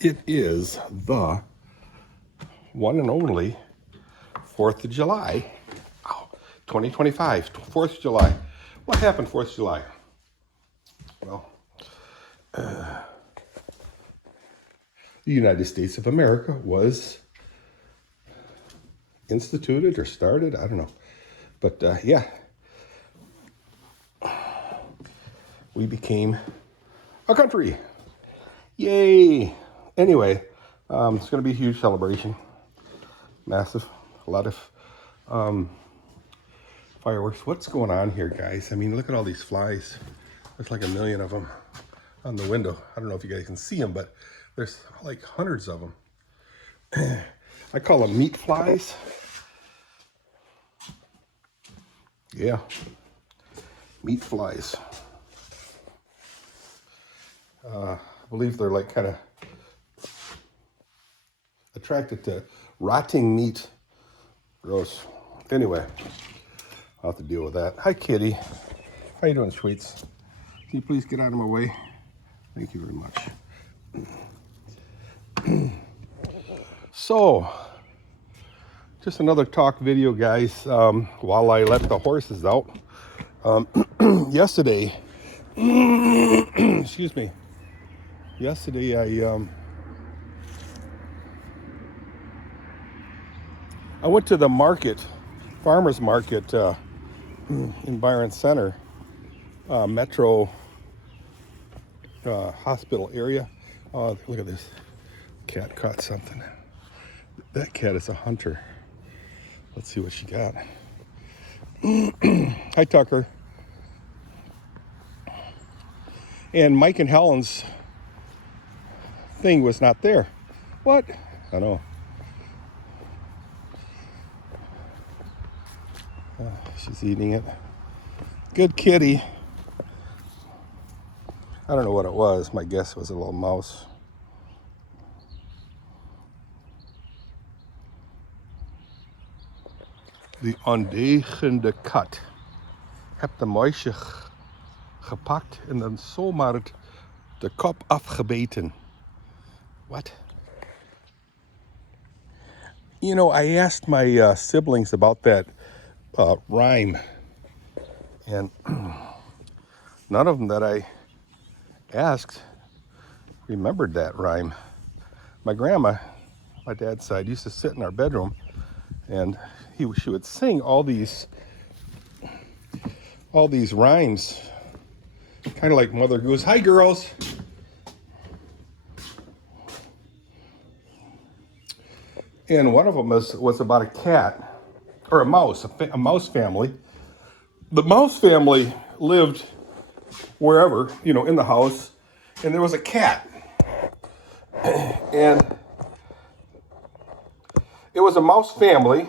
It is the one and only 4th of July, 2025, 4th of July. What happened 4th of July? Well, the United States of America was instituted or started, I don't know. But yeah, we became a country. Yay! Anyway, it's going to be a huge celebration. Massive. A lot of fireworks. What's going on here, guys? I mean, look at all these flies. There's like a million of them on the window. I don't know if you guys can see them, but there's like hundreds of them. I call them meat flies. Yeah, meat flies. I believe they're like kind of attracted to rotting meat. Gross. Anyway, I'll have to deal with that. Hi, kitty. How you doing, sweets? Can you please get out of my way? Thank you very much. So, just another talk video, guys, while I let the horses out. Yesterday, excuse me. Yesterday, I went to the market, farmer's market in Byron Center, Metro hospital area. Oh, look at this. Cat caught something. That cat is a hunter. Let's see what she got. Hi, Tucker. And Mike and Helen's thing was not there. What? I know. She's eating it. Good kitty. I don't know what it was. My guess was a little mouse. De ondeugende kat. Heb de muisje gepakt en dan zomaar de kop afgebeten. What? You know, I asked my siblings about that rhyme, and none of them that I asked remembered that rhyme. My grandma, my dad's side, used to sit in our bedroom, and she would sing all these rhymes, kind of like Mother Goose. Hi, girls. And one of them was about a cat, or a mouse, a mouse family. The mouse family lived wherever, you know, in the house, and there was a cat. And it was a mouse family.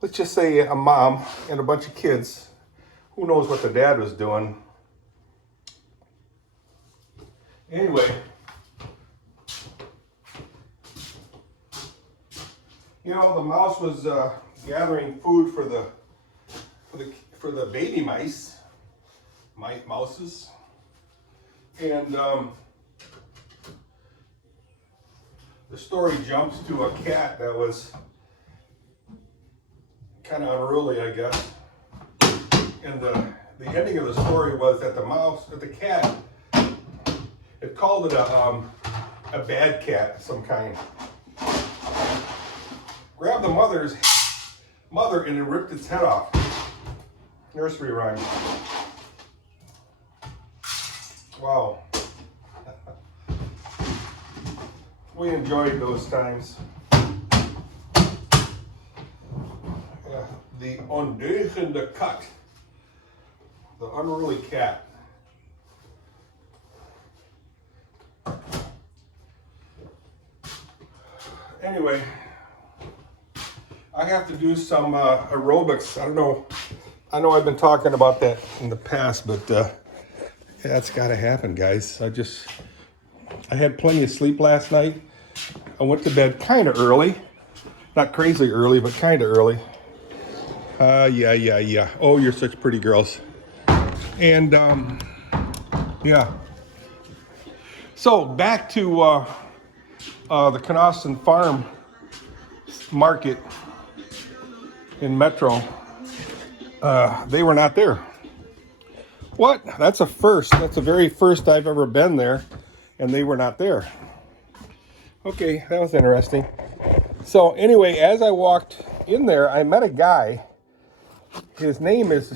Let's just say a mom and a bunch of kids. Who knows what the dad was doing? Anyway, you know, the mouse was gathering food for the baby mouses, and the story jumps to a cat that was kind of unruly, I guess. And the ending of the story was that the cat, it called it a bad cat of some kind. Grabbed the mother and it ripped its head off. Nursery rhyme. Wow. We enjoyed those times. Yeah, the ondeugende kat. The unruly cat. Anyway, I have to do some aerobics. I know I've been talking about that in the past, but yeah, it's got to happen, guys. I had plenty of sleep last night. I went to bed kind of early. Not crazy early, but kind of early. Yeah. Oh, you're such pretty girls. And yeah. So back to the Canaston Farm Market in Metro, they were not there. What? That's a first. That's the very first I've ever been there, and they were not there. Okay, that was interesting. So anyway, as I walked in there, I met a guy. His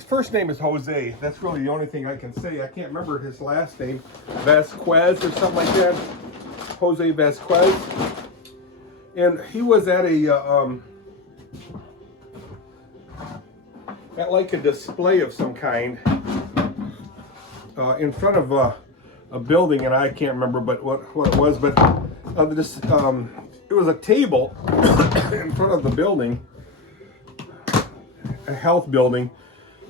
first name is Jose. That's really the only thing I can say. I can't remember his last name. Vasquez or something like that. Jose Vasquez. And he was at like a display of some kind in front of a building, and I can't remember what it was, but it was a table in front of the building, a health building,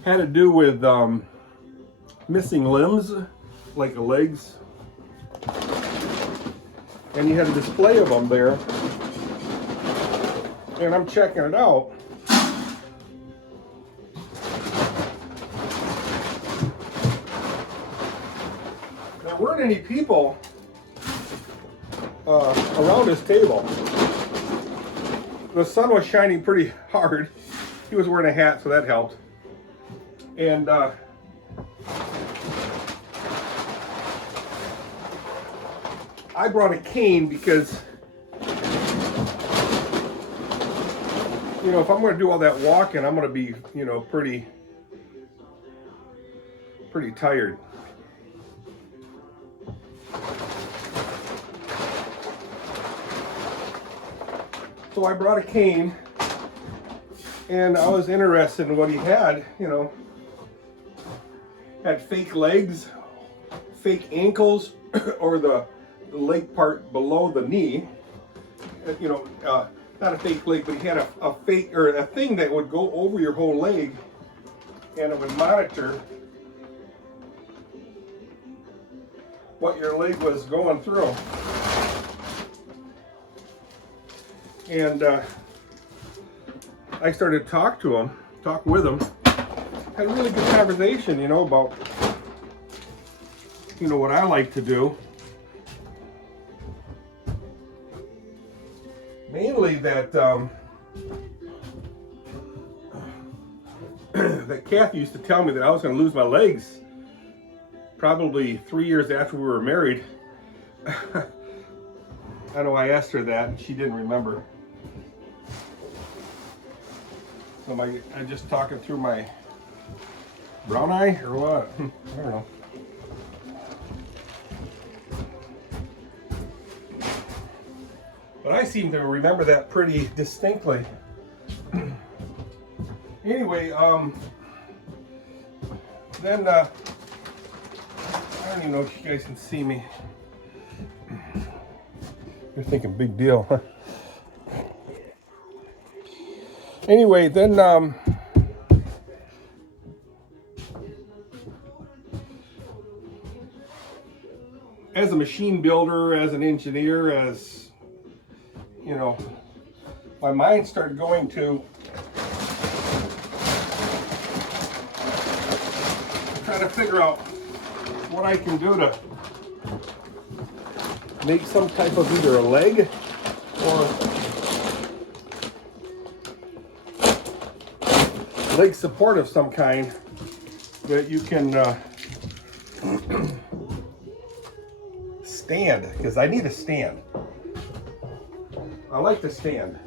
had to do with missing limbs, like legs, and you had a display of them there, and I'm checking it out. There weren't any people around this table. The sun was shining pretty hard. He was wearing a hat, so that helped. And I brought a cane because, you know, if I'm going to do all that walking, I'm going to be, you know, pretty tired. So I brought a cane, and I was interested in what he had. You know, had fake legs, fake ankles, or the leg part below the knee. You know, not a fake leg, but he had a fake, or a thing that would go over your whole leg, and it would monitor what your leg was going through. And I started to talk with him. Had a really good conversation, you know, about, you know, what I like to do. Mainly that that Kathy used to tell me that I was going to lose my legs probably 3 years after we were married. I know I asked her that and she didn't remember. So I'm just talking through my brown eye or what? I don't know. But I seem to remember that pretty distinctly. Anyway, then I don't even know if you guys can see me. You're thinking big deal, huh? Anyway, then as a machine builder, as an engineer, as you know, my mind started going to try to figure out what I can do to make some type of either a leg or leg support of some kind that you can stand, because I need a stand. I like to stand.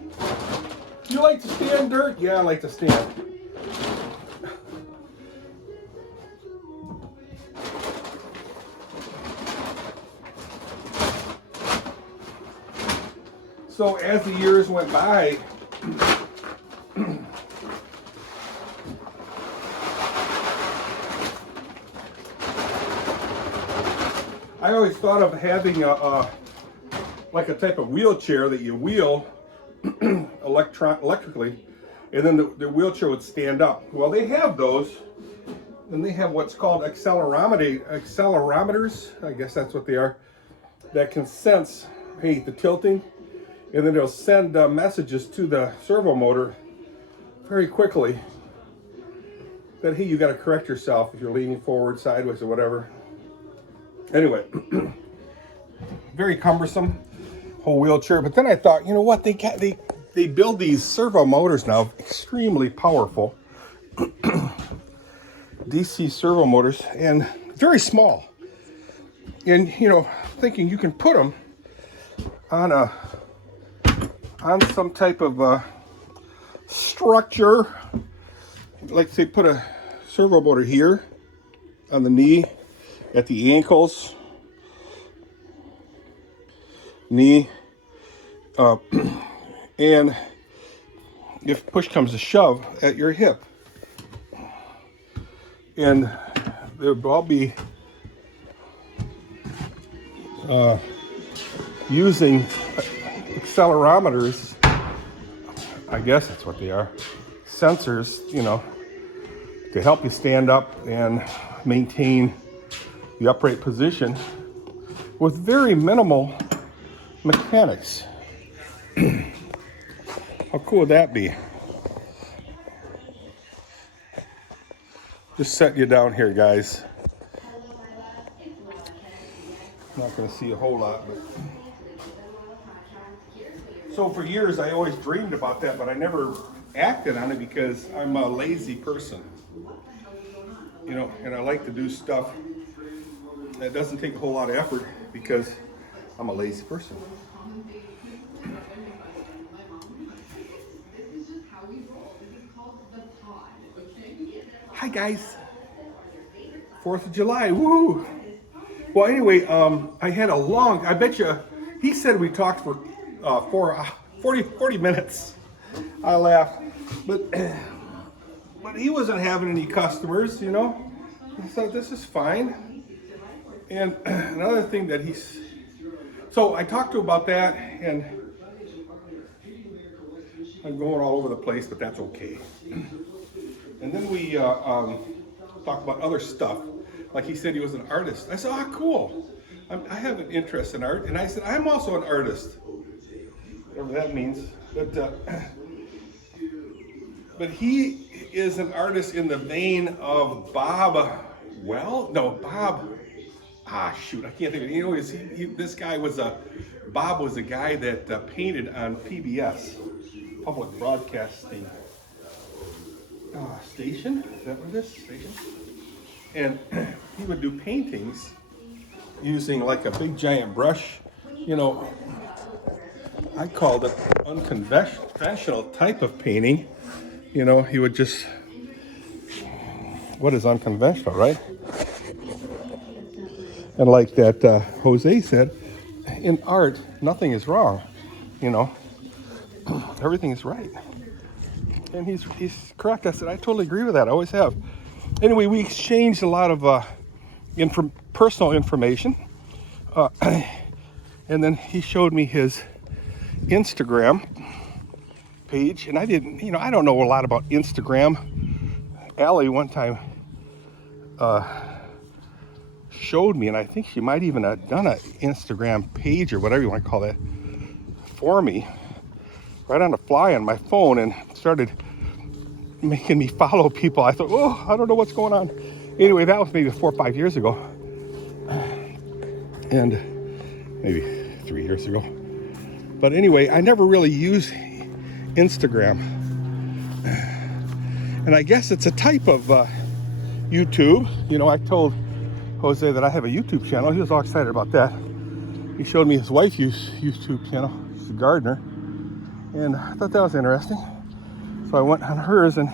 You like to stand, Dirk? Yeah, I like to stand. So as the years went by, I always thought of having like a type of wheelchair that you wheel electrically, and then the wheelchair would stand up. Well, they have those, and they have what's called accelerometers, I guess that's what they are, that can sense, hey, the tilting, and then it'll send messages to the servo motor very quickly that, hey, you got to correct yourself if you're leaning forward, sideways, or whatever. Anyway, very cumbersome. whole wheelchair. But then I thought, you know what? They build these servo motors now, extremely powerful DC servo motors, and very small. And you know, thinking you can put them on some type of structure, like say put a servo motor here on the knee, at the ankles, knee, and if push comes to shove, at your hip. And they'll all be using accelerometers, I guess that's what they are, sensors, you know, to help you stand up and maintain the upright position with very minimal mechanics. How cool would that be? Just setting you down here, guys. Not going to see a whole lot, but so for years I always dreamed about that, but I never acted on it because I'm a lazy person, you know, and I like to do stuff that doesn't take a whole lot of effort because I'm a lazy person. Hi guys, 4th of July, woo! Well, anyway, I had a long, I bet you, he said we talked for 40 minutes. I laughed, but he wasn't having any customers, you know. I thought this is fine. And another thing that so I talked to him about that, and I'm going all over the place, but that's okay. And then we talked about other stuff. Like he said he was an artist. I said, ah, cool. I have an interest in art. And I said, I'm also an artist. Whatever that means. But he is an artist in the vein of Bob, shoot, I can't think of it. You know, this guy was Bob was a guy that painted on PBS, Public Broadcasting Station. Is that what it is? Station? And he would do paintings using like a big giant brush. You know, I called it unconventional type of painting. You know, he would just, what is unconventional, right? And like that Jose said, in art, nothing is wrong. You know, everything is right. And he's correct. I said, I totally agree with that. I always have. Anyway, we exchanged a lot of personal information. And then he showed me his Instagram page. And I didn't, you know, I don't know a lot about Instagram. Allie one time showed me, and I think she might even have done an Instagram page or whatever you want to call that for me, right on the fly on my phone, and started making me follow people. I thought, oh, I don't know what's going on. Anyway, that was maybe 4 or 5 years ago, and maybe 3 years ago. But anyway, I never really used Instagram, and I guess it's a type of YouTube. You know, I told Jose that I have a YouTube channel. He was all excited about that. He showed me his wife's YouTube channel. She's a gardener, and I thought that was interesting. So I went on hers and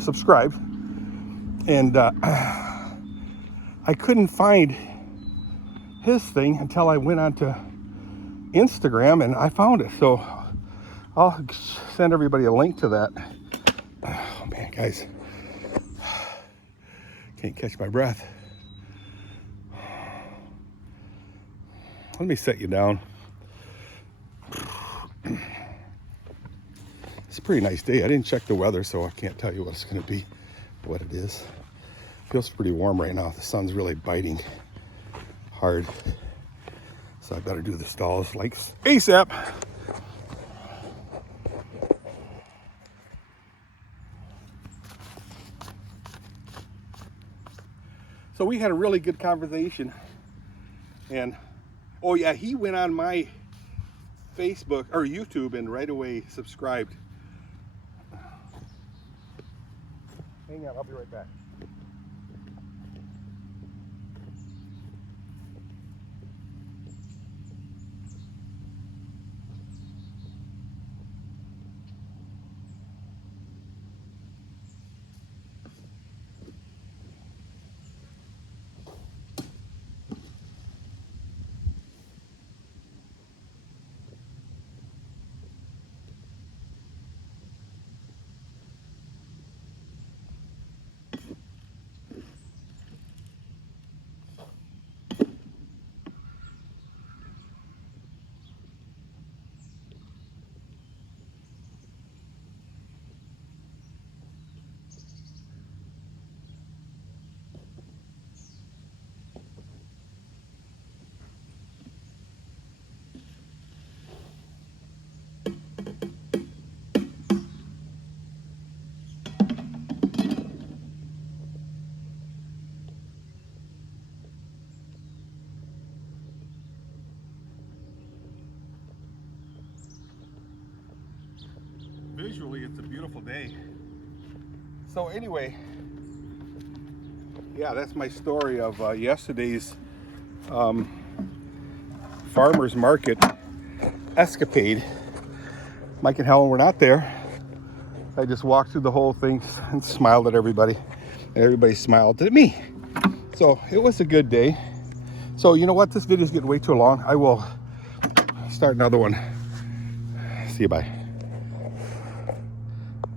subscribed, and I couldn't find his thing until I went onto Instagram, and I found it. So I'll send everybody a link to that. Oh man, guys, can't catch my breath. Let me set you down. It's a pretty nice day. I didn't check the weather, so I can't tell you what it's going to be, what it is. Feels pretty warm right now. The sun's really biting hard, so I better do the stalls like ASAP. So we had a really good conversation, and Oh yeah, he went on my Facebook or YouTube and right away subscribed. Hang on, I'll be right back. Visually, it's a beautiful day. So anyway, yeah, that's my story of yesterday's farmer's market escapade. Mike and Helen were not there. I just walked through the whole thing and smiled at everybody. And everybody smiled at me. So it was a good day. So you know what? This video is getting way too long. I will start another one. See you, bye.